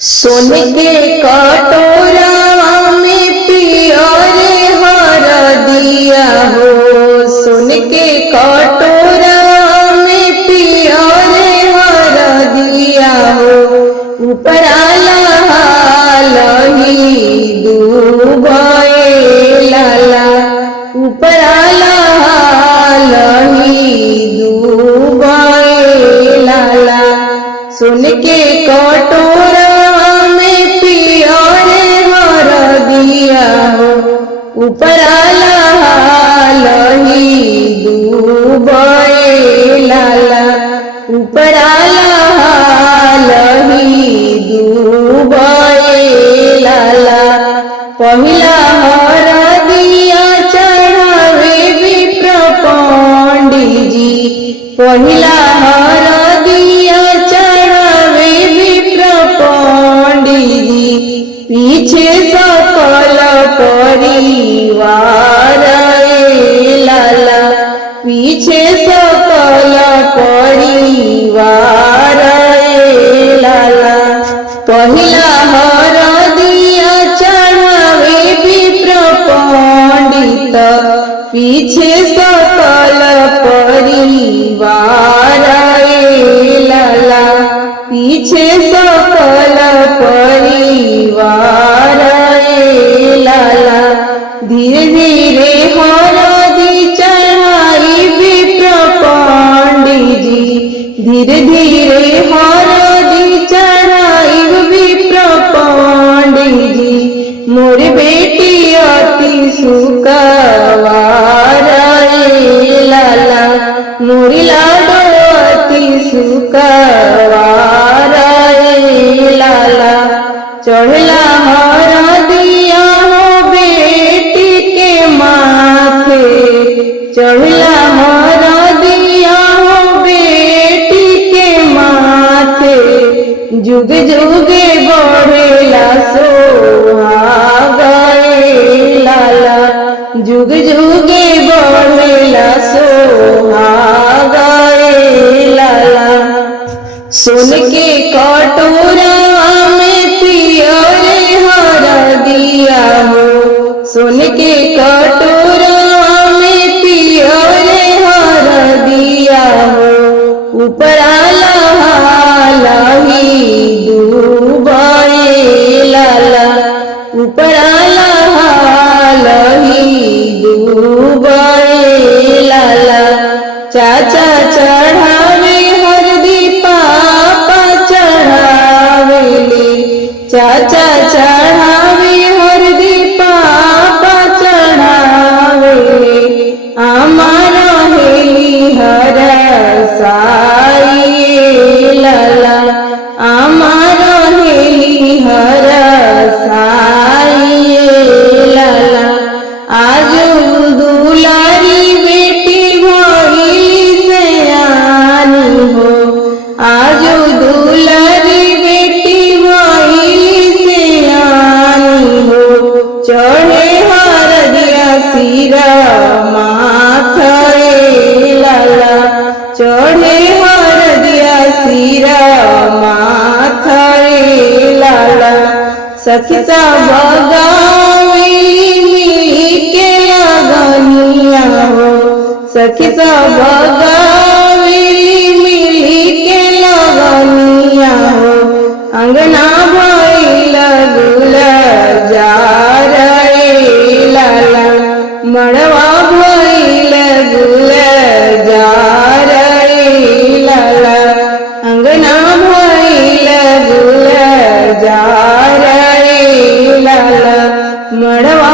सोन के कटोरा में पिया रे हरदिया हो। सोन के कटोरा में पिया रे हरदिया हो। ऊपरा लही डूबे लाला, ऊपरा लही डूबे लाला। सोन के कटोरा में पिया रे हरदिया हो। ऊपरा लही डूबे लाला, ऊपरा लही डूबे लाला। पहिला हरदिया चढ़ावे विप्र पंडित जी। पहिला हरदिया चढ़ावे विप्र पंडित जी। पीछे सकल परिवार लाला, पीछे सकल परिवार लाला। पहिला हरदिया चढ़ावे विप्र पंडित, पीछे सकल परिवार लाला, पीछे सकल परिवार लाला। धीरे धीरे हरदी चढ़ाई विप्र पंडित जी। धीरे धीरे हरदी चढ़ाई विप्र पंडित जी। मोर बेटी अति सुखवार लाला, मोरी लाडो अति सुखवार लाला। चढ़ला हरदिया हो बेटी के माथे, चढ़ला हरदिया हो बेटी के माथे। जुग जुगे बढ़ेला सोहाग लाला, जुग जुगे बढ़ेला सोहाग लाला। सोन के कटोरा में पिया रे हरदिया हो। सोन के कटोरा में पिया रे हरदिया हो। ऊपरा लही डूबे लाला, ऊपरा लही डूबे लाला। चाचा चढ़ावे हरदी पापा चढ़ावेले, चाचा चढ़ावे हरदी पापा चढ़ावेले। आमारा हेली हर साई लाला, आमारा हेली हर साई लाला। आज दुलारी बेटी भइली सयानी हो। आज दुलारी बेटी भइली सयानी हो। चढ़े हरदिया सिरा माथे लाला, चढ़े हरदिया सिरा माथे लाला। सखी सब गावेली मिली के लगनिया हो। सखी सब गावेली मिली के लगनिया हो। अंगना भइल गुलजार लाला, मड़वा भइल गुलजार लाला। अंगना भइल गुलजार लाला, मड़वा